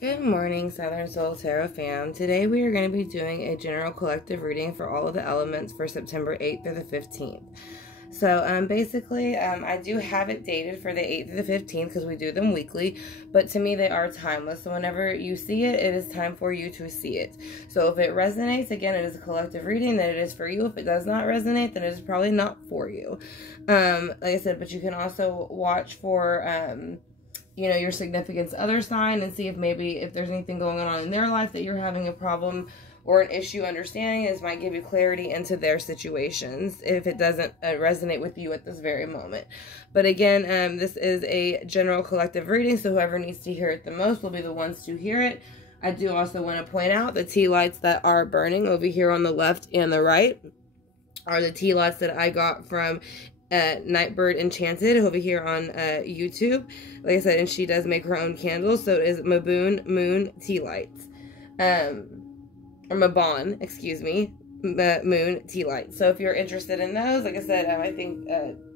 Good morning, Southern Soul Tarot fam. Today we are going to be doing a general collective reading for all of the elements for September 8th through the 15th. So basically, I do have it dated for the 8th through the 15th because we do them weekly, but to me they are timeless. So whenever you see it, it is time for you to see it. So if it resonates, again, it is a collective reading, then it is for you. If it does not resonate, then it is probably not for you. Like I said, but you can also watch for you know, your significant other sign and see if there's anything going on in their life that you're having a problem or an issue understanding. This might give you clarity into their situations if it doesn't resonate with you at this very moment. But again, this is a general collective reading, so whoever needs to hear it the most will be the ones to hear it. I do also want to point out the tea lights that are burning over here on the left and the right are the tea lights that I got from Nightbird Enchanted over here on YouTube. Like I said, and she does make her own candles, so it is Maboon Moon tea lights, or Mabon, excuse me, Moon tea lights. So if you're interested in those, like I said, I think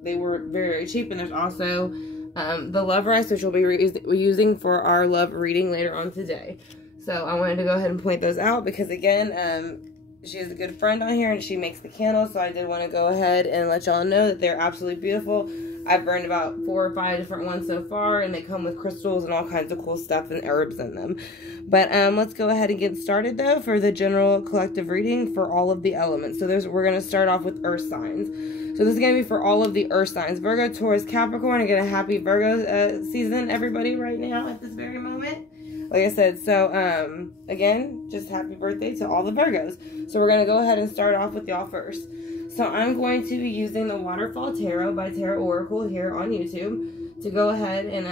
they were very, very cheap. And there's also the love rice, which we'll be using for our love reading later on today. So I wanted to go ahead and point those out because, again, she is a good friend on here and she makes the candles, so I did want to go ahead and let y'all know that they're absolutely beautiful. I've burned about 4 or 5 different ones so far, and they come with crystals and all kinds of cool stuff and herbs in them. But let's go ahead and get started though for the general collective reading for all of the elements. So we're going to start off with earth signs. So this is going to be for all of the earth signs: Virgo, Taurus, Capricorn. Again, a happy Virgo season, everybody, right now at this very moment. Like I said, so, again, just happy birthday to all the Virgos. So we're going to go ahead and start off with y'all first. So I'm going to be using the Waterfall Tarot by Tarot Oracle here on YouTube to go ahead and,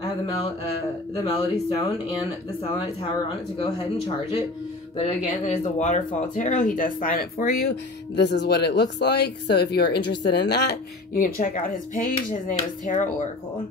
I have the Melody Stone and the Selenite Tower on it to go ahead and charge it. But again, it is the Waterfall Tarot. He does sign it for you. This is what it looks like. So if you're interested in that, you can check out his page. His name is Tarot Oracle.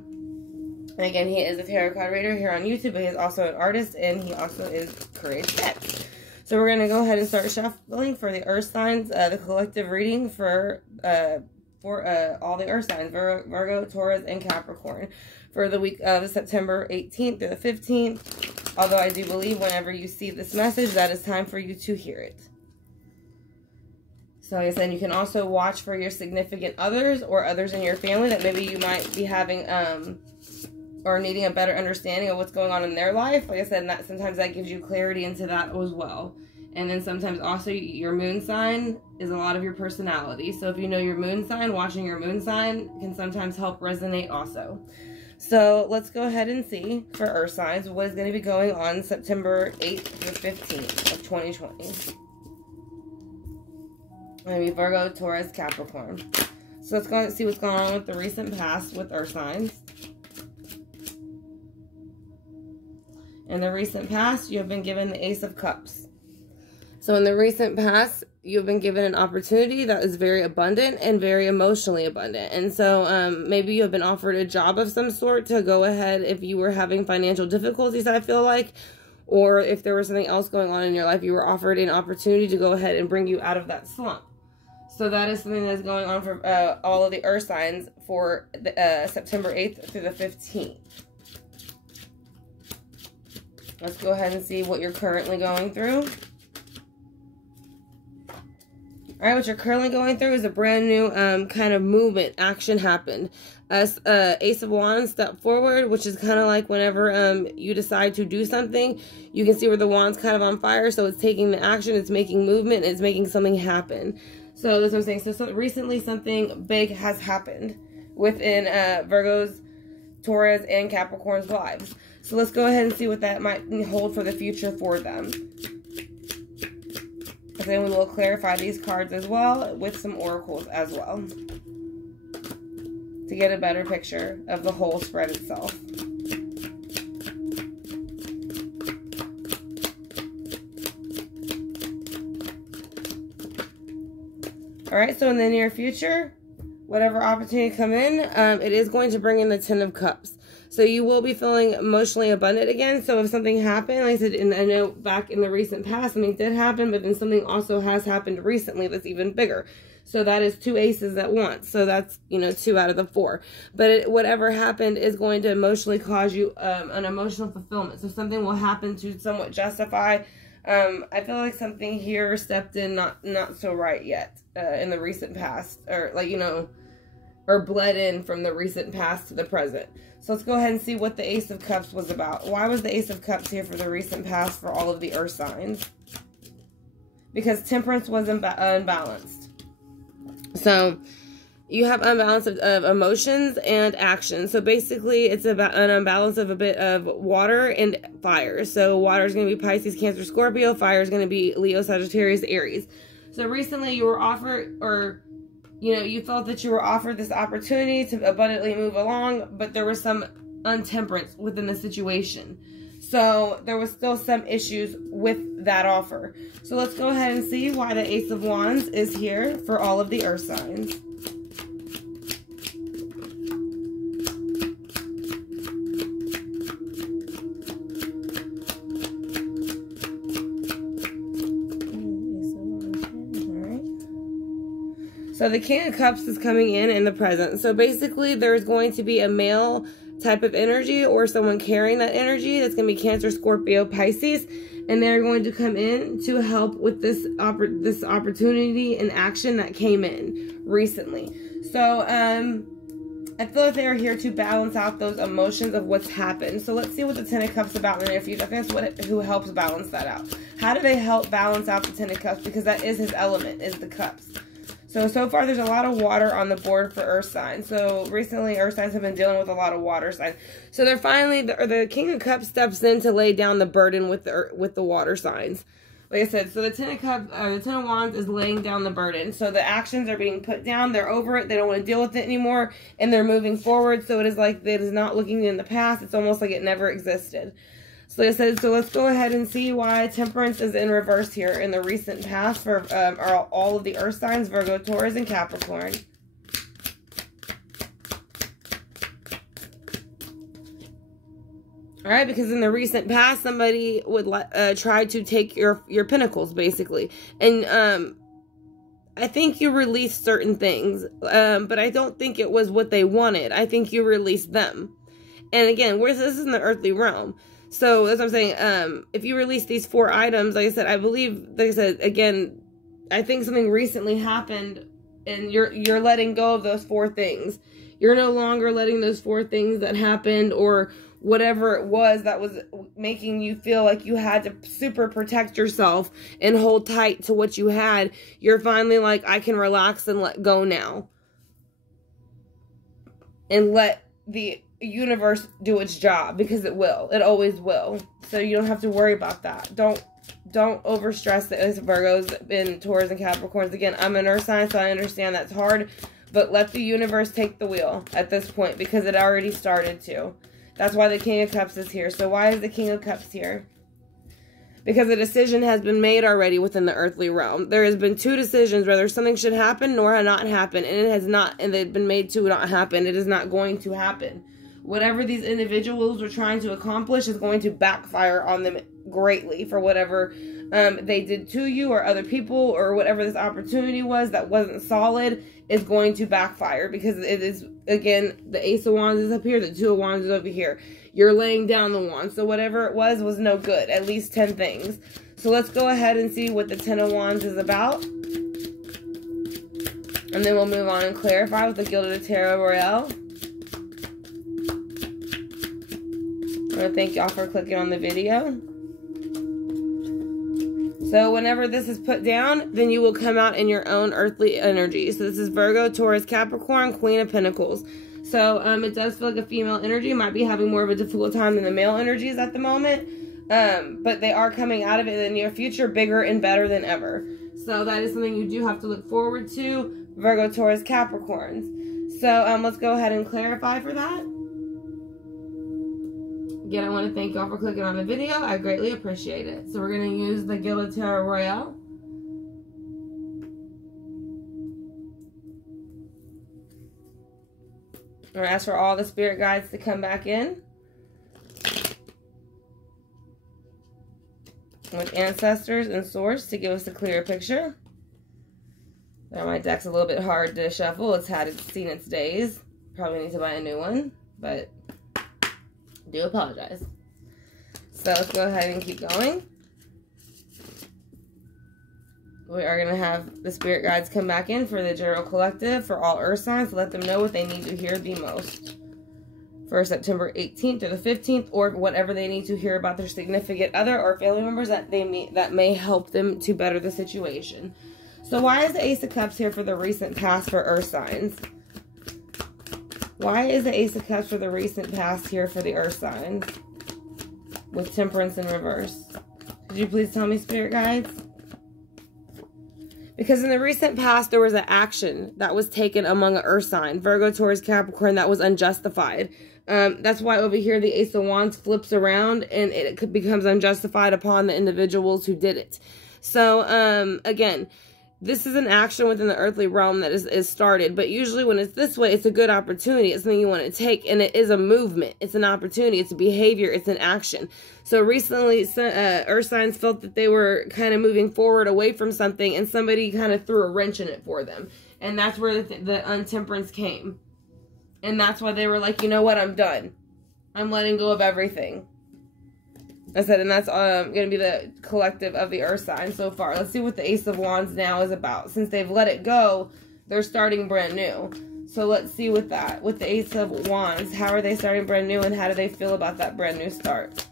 And again, he is a tarot card reader here on YouTube, but he is also an artist, and he also is creates decks. So we're going to go ahead and start shuffling for the earth signs, the collective reading for all the earth signs, Virgo, Taurus, and Capricorn, for the week of September 18th through the 15th. Although I do believe whenever you see this message, that is time for you to hear it. So like I said, you can also watch for your significant others or others in your family that maybe you might be having or needing a better understanding of what's going on in their life. Like I said, sometimes that gives you clarity into that as well. And then sometimes also your moon sign is a lot of your personality. So if you know your moon sign, watching your moon sign can sometimes help resonate also. So let's go ahead and see for earth signs what is going to be going on September 8th through 15th of 2020. Going to be Virgo, Taurus, Capricorn. So let's go and see what's going on with the recent past with earth signs. In the recent past, you have been given the Ace of Cups. So in the recent past, you have been given an opportunity that is very abundant and very emotionally abundant. And so maybe you have been offered a job of some sort to go ahead if you were having financial difficulties, I feel like. Or if there was something else going on in your life, you were offered an opportunity to go ahead and bring you out of that slump. So that is something that's going on for all of the earth signs for the, September 8th through the 15th. Let's go ahead and see what you're currently going through. All right, what you're currently going through is a brand new kind of movement. Action happened. Ace of Wands, step forward, which is kind of like whenever you decide to do something, you can see where the wand's kind of on fire. So it's taking the action, it's making movement, it's making something happen. So that's what I'm saying. So recently something big has happened within Virgo's, Taurus, and Capricorn's lives. So let's go ahead and see what that might hold for the future for them. And then we will clarify these cards as well with some oracles as well to get a better picture of the whole spread itself. All right, so in the near future, whatever opportunity come in, it is going to bring in the Ten of Cups. So you will be feeling emotionally abundant again. So if something happened, like I said, and I know back in the recent past, something did happen, but then something also has happened recently that's even bigger. So that is 2 aces at once. So that's, you know, 2 out of the 4. But whatever happened is going to emotionally cause you an emotional fulfillment. So something will happen to somewhat justify. I feel like something here stepped in not so right yet in the recent past. Or like, you know, or bled in from the recent past to the present. So let's go ahead and see what the Ace of Cups was about. Why was the Ace of Cups here for the recent past for all of the earth signs? Because Temperance was unbalanced. So you have unbalance of emotions and action. So basically it's about an unbalance of a bit of water and fire. So water is going to be Pisces, Cancer, Scorpio. Fire is going to be Leo, Sagittarius, Aries. So recently you were offered, or you know, you felt that you were offered this opportunity to abundantly move along, but there was some untemperance within the situation. So there was still some issues with that offer. So let's go ahead and see why the Ace of Wands is here for all of the earth signs. So the King of Cups is coming in the present. So basically there's going to be a male type of energy or someone carrying that energy. That's going to be Cancer, Scorpio, Pisces. And they're going to come in to help with this opportunity and action that came in recently. So I feel like they're here to balance out those emotions of what's happened. So let's see what the Ten of Cups about in the near future. I think that's who helps balance that out. How do they help balance out the Ten of Cups? Because that is his element, is the cups. So far there's a lot of water on the board for earth signs. So recently earth signs have been dealing with a lot of water signs. So they're finally, the King of Cups steps in to lay down the burden with the water signs. Like I said, so the Ten of Cups, the Ten of Wands is laying down the burden. So the actions are being put down. They're over it. They don't want to deal with it anymore. And they're moving forward. So it is like, it is not looking in the past. It's almost like it never existed. So like I said, so let's go ahead and see why Temperance is in reverse here in the recent past for all of the earth signs, Virgo, Taurus, and Capricorn. All right, because in the recent past, somebody would try to take your pentacles, basically. And I think you released certain things, but I don't think it was what they wanted. I think you released them. And again, this is in the earthly realm. So that's what I'm saying. If you release these 4 items, like I said, I believe, like I said, again, I think something recently happened and you're letting go of those 4 things. You're no longer letting those 4 things that happened or whatever it was that was making you feel like you had to super protect yourself and hold tight to what you had. You're finally like, I can relax and let go now. And let the universe do its job, because it will. It always will. So you don't have to worry about that. Don't overstress it as Virgos and Taurus and Capricorns. Again, I'm an earth sign, so I understand that's hard. But let the universe take the wheel at this point, because it already started to. That's why the King of Cups is here. So why is the King of Cups here? Because a decision has been made already within the earthly realm. There has been 2 decisions, whether something should happen nor not happen. And it has not, and they've been made to not happen. It is not going to happen. Whatever these individuals were trying to accomplish is going to backfire on them greatly for whatever they did to you or other people, or whatever this opportunity was that wasn't solid is going to backfire, because it is, again, the Ace of Wands is up here, the 2 of Wands is over here. You're laying down the wand. So whatever it was no good. At least 10 things. So let's go ahead and see what the 10 of Wands is about. And then we'll move on and clarify with the Gilded Tarot Royale. I want to thank y'all for clicking on the video. So whenever this is put down, then you will come out in your own earthly energy. So this is Virgo, Taurus, Capricorn, Queen of Pentacles. So it does feel like a female energy might be having more of a difficult time than the male energies at the moment. But they are coming out of it in the near future bigger and better than ever. So that is something you do have to look forward to, Virgo, Taurus, Capricorns. So let's go ahead and clarify for that. Again, I want to thank y'all for clicking on the video. I greatly appreciate it. So we're going to use the Gilded Tarot Royale. I'm going to ask for all the spirit guides to come back in with ancestors and source to give us a clearer picture. My deck's a little bit hard to shuffle. It's seen its days. Probably need to buy a new one, but do apologize. So let's go ahead and keep going. We are going to have the spirit guides come back in for the general collective for all earth signs to let them know what they need to hear the most for September 18th to the 15th, or whatever they need to hear about their significant other or family members that may help them to better the situation. So why is the Ace of Cups here for the recent past for earth signs? Why is the Ace of Cups for the recent past here for the earth signs with Temperance in reverse? Could you please tell me, spirit guides? Because in the recent past, there was an action that was taken among an earth sign, Virgo, Taurus, Capricorn, that was unjustified. That's why over here, the Ace of Wands flips around and it becomes unjustified upon the individuals who did it. So, again, this is an action within the earthly realm that is started. But usually when it's this way, it's a good opportunity. It's something you want to take. And it is a movement. It's an opportunity. It's a behavior. It's an action. So recently, earth signs felt that they were kind of moving forward away from something. And somebody kind of threw a wrench in it for them. And that's where the untemperance came. And that's why they were like, you know what? I'm done. I'm letting go of everything. I said, and that's going to be the collective of the earth sign so far. Let's see what the Ace of Wands now is about. Since they've let it go, they're starting brand new. So let's see with that. With the Ace of Wands, how are they starting brand new and how do they feel about that brand new start?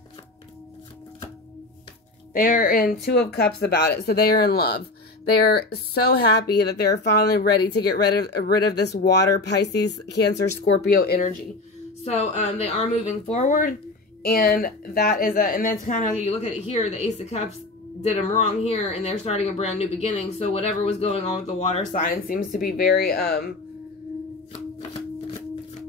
They are in Two of Cups about it. So they are in love. They are so happy that they're finally ready to get rid of this water, Pisces, Cancer, Scorpio energy. So they are moving forward. And that is and that's kind of, you look at it here, the Ace of Cups did them wrong here, and they're starting a brand new beginning. So whatever was going on with the water sign seems to be very,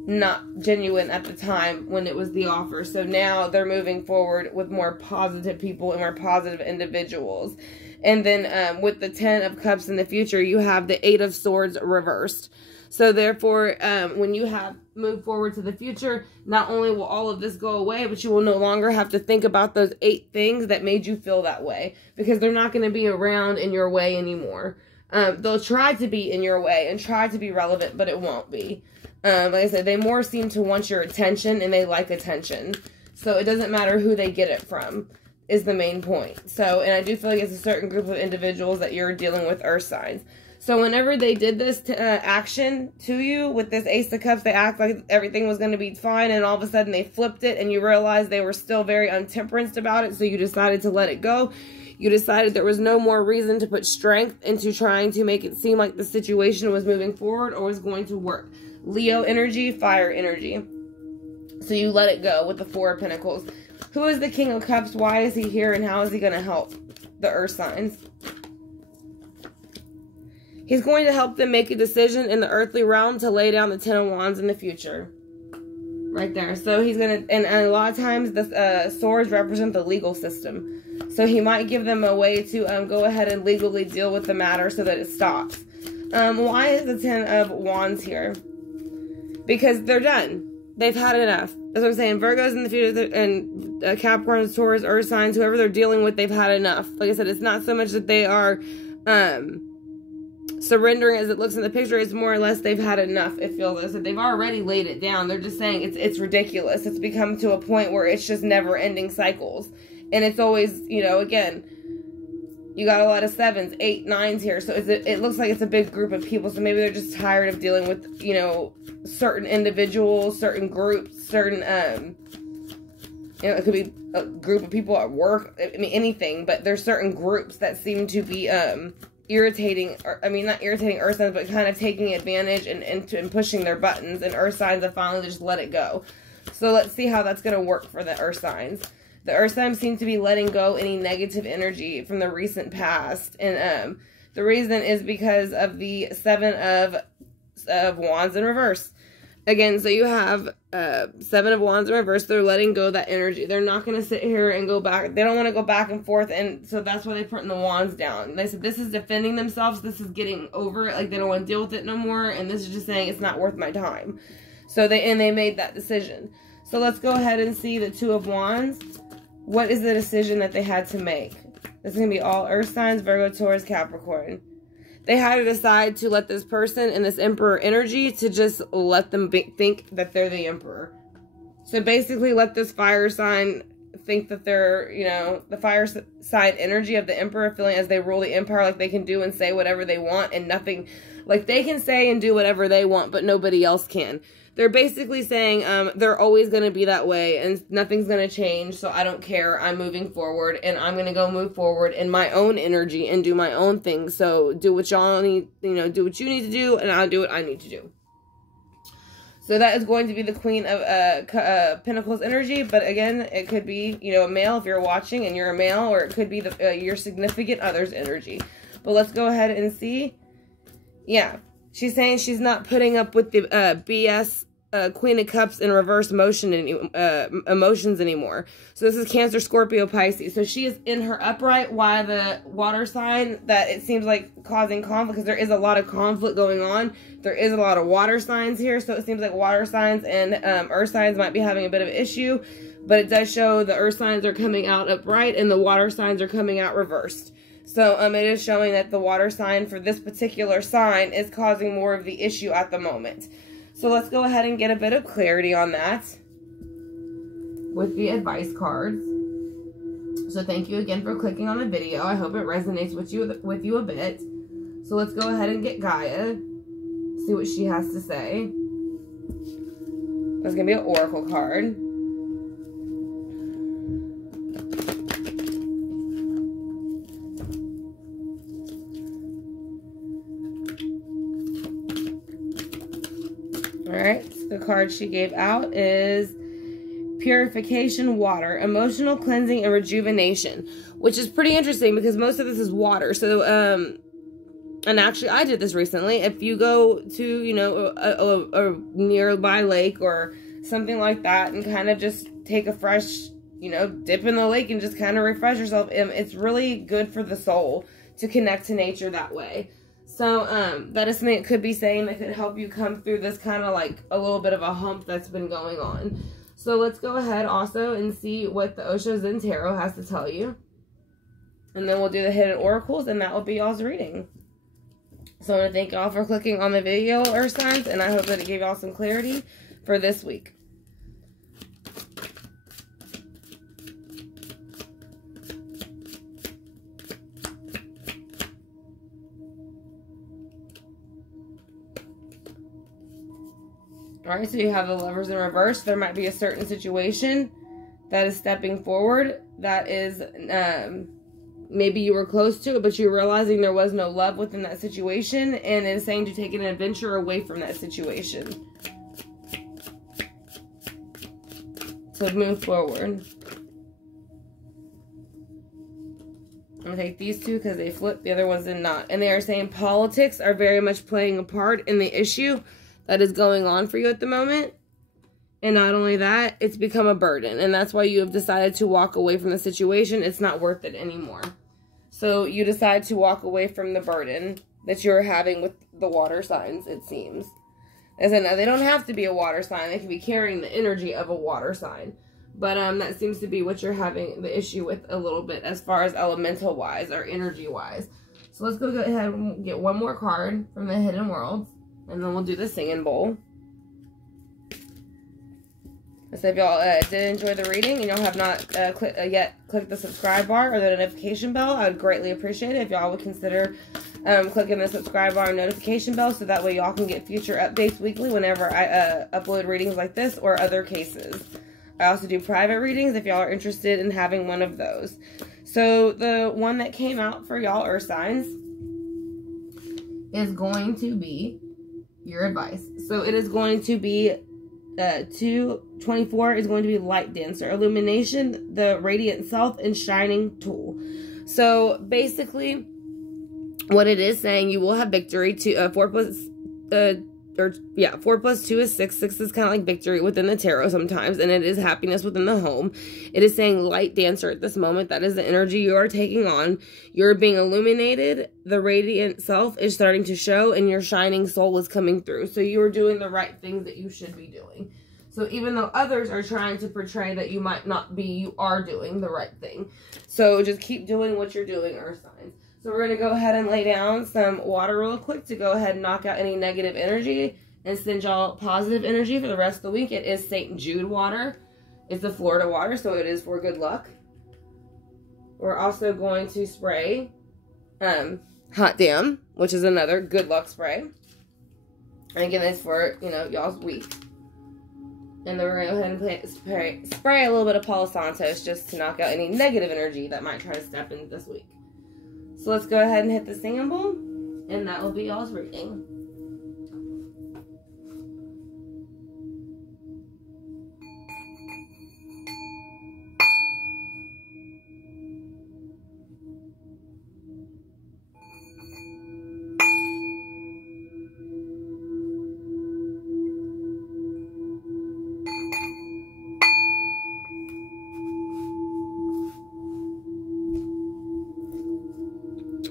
not genuine at the time when it was the offer. So now they're moving forward with more positive people and more positive individuals. And then with the 10 of Cups in the future, you have the 8 of Swords reversed. So therefore, when you have moved forward to the future, not only will all of this go away, but you will no longer have to think about those 8 things that made you feel that way, because they're not going to be around in your way anymore. They'll try to be in your way and try to be relevant, but it won't be. Like I said, they more seem to want your attention, and they like attention. So it doesn't matter who they get it from, is the main point. So, and I do feel like it's a certain group of individuals that you're dealing with earth signs. So whenever they did this action to you with this Ace of Cups, they act like everything was going to be fine, and all of a sudden they flipped it, and you realized they were still very untemperanced about it, so you decided to let it go. You decided there was no more reason to put strength into trying to make it seem like the situation was moving forward or was going to work. Leo energy, fire energy. So you let it go with the 4 of Pentacles. Who is the King of Cups? Why is he here, and how is he going to help the earth signs? He's going to help them make a decision in the earthly realm to lay down the 10 of Wands in the future. Right there. So he's going to, and a lot of times the swords represent the legal system. So he might give them a way to go ahead and legally deal with the matter so that it stops. Why is the 10 of Wands here? Because they're done. They've had enough. That's what I'm saying. Virgos in the future, and Capricorns, Taurus, earth signs, whoever they're dealing with, they've had enough. Like I said, it's not so much that they are surrendering as it looks in the picture. It's more or less they've had enough. It feels as if they've already laid it down. They're just saying it's ridiculous. It's become to a point where it's just never ending cycles. And it's always, you know, again, you got a lot of 7s, 8, 9s here. So it looks like it's a big group of people. So maybe they're just tired of dealing with, you know, certain individuals, certain groups, certain, you know, it could be a group of people at work. I mean, anything. But there's certain groups that seem to be, irritating, or, I mean, not irritating earth signs, but kind of taking advantage and pushing their buttons, and earth signs have finally just let it go. So let's see how that's going to work for the earth signs. The earth signs seem to be letting go any negative energy from the recent past, and the reason is because of the 7 of Wands in reverse. Again, so you have 7 of Wands in reverse. They're letting go of that energy. They're not going to sit here and go back. They don't want to go back and forth. And so that's why they're putting the Wands down. They said this is defending themselves. This is getting over it. Like they don't want to deal with it no more. And this is just saying it's not worth my time. So they made that decision. So let's go ahead and see the 2 of Wands. What is the decision that they had to make? This is going to be all earth signs, Virgo, Taurus, Capricorn. they had to decide to let this person in this Emperor energy to just let them think that they're the Emperor. So basically let this fire sign think that they're, you know, the fire sign energy of the Emperor, feeling as they rule the empire, like they can do and say whatever they want and nothing, like they can say and do whatever they want, but nobody else can. They're basically saying they're always going to be that way and nothing's going to change, so I don't care. I'm moving forward and I'm going to go move forward in my own energy and do my own thing. So do what y'all need, you know, do what you need to do and I'll do what I need to do. So that is going to be the Queen of Pentacles energy, but again, it could be, you know, a male if you're watching and you're a male, or it could be the your significant other's energy. But let's go ahead and see. Yeah. She's saying she's not putting up with the BS Queen of Cups in reverse motion emotions anymore. So this is Cancer, Scorpio, Pisces. So she is in her upright, while the water sign that it seems like causing conflict, because there is a lot of conflict going on. There is a lot of water signs here, so it seems like water signs and earth signs might be having a bit of an issue. But it does show the earth signs are coming out upright and the water signs are coming out reversed. So it is showing that the water sign for this particular sign is causing more of the issue at the moment. So let's go ahead and get a bit of clarity on that with the advice cards. So thank you again for clicking on the video. I hope it resonates with you a bit. So let's go ahead and get Gaia, see what she has to say. That's going to be an oracle card. Alright, so the card she gave out is Purification Water, Emotional Cleansing and Rejuvenation, which is pretty interesting because most of this is water. So, and actually I did this recently. If you go to, you know, a nearby lake or something like that and kind of just take a fresh, you know, dip in the lake and just kind of refresh yourself, it's really good for the soul to connect to nature that way. So, that is something it could be saying that could help you come through this kind of like a little bit of a hump that's been going on. So, let's go ahead also and see what the Osho Zen Tarot has to tell you. And then we'll do the hidden oracles, and that will be y'all's reading. So, I want to thank y'all for clicking on the video, Earth Signs, and I hope that it gave y'all some clarity for this week. Alright, so you have the Lovers in reverse. There might be a certain situation that is stepping forward. That is, maybe you were close to it, but you're realizing there was no love within that situation. And it's saying to take an adventure away from that situation. To move forward. I'm going to take these two because they flipped. The other ones did not. And they are saying politics are very much playing a part in the issue that is going on for you at the moment. And not only that, it's become a burden. And that's why you have decided to walk away from the situation. It's not worth it anymore. So you decide to walk away from the burden that you're having with the water signs, it seems. As I know, they don't have to be a water sign. They can be carrying the energy of a water sign. But that seems to be what you're having the issue with a little bit as far as elemental-wise or energy-wise. So let's go ahead and get one more card from the Hidden Worlds. And then we'll do the singing bowl. So if y'all did enjoy the reading and y'all have not yet clicked the subscribe bar or the notification bell, I would greatly appreciate it if y'all would consider clicking the subscribe bar and notification bell, so that way y'all can get future updates weekly whenever I upload readings like this or other cases. I also do private readings if y'all are interested in having one of those. So the one that came out for y'all Earth Signs is going to be your advice. So it is going to be 224 is going to be Light Dancer, Illumination, the Radiant Self, and Shining Tool. So basically what it is saying, you will have victory to 4 plus 2 is 6. 6 is kind of like victory within the tarot sometimes, and it is happiness within the home. It is saying Light Dancer at this moment. That is the energy you are taking on. You're being illuminated. The radiant self is starting to show, and your shining soul is coming through. So you are doing the right things that you should be doing. So even though others are trying to portray that you might not be, you are doing the right thing. So just keep doing what you're doing, Earth Signs. So we're going to go ahead and lay down some water real quick to go ahead and knock out any negative energy and send y'all positive energy for the rest of the week. It is St. Jude water. It's the Florida water, so it is for good luck. We're also going to spray Hot Damn, which is another good luck spray. And again, it's for, you know, y'all's week. And then we're going to go ahead and spray a little bit of Palo Santos just to knock out any negative energy that might try to step in this week. So let's go ahead and hit the sample, and that will be y'all's reading.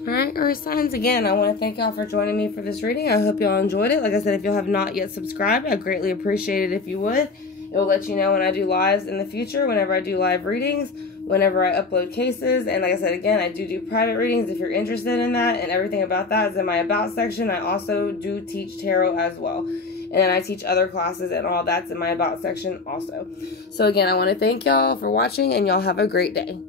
Alright, Earth signs, again, I want to thank y'all for joining me for this reading. I hope y'all enjoyed it. Like I said, if y'all have not yet subscribed, I'd greatly appreciate it if you would. It will let you know when I do lives in the future, whenever I do live readings, whenever I upload cases. And like I said, again, I do private readings if you're interested in that, and everything about that is in my About section. I also do teach tarot as well. And then I teach other classes, and all that's in my About section also. So again, I want to thank y'all for watching, and y'all have a great day.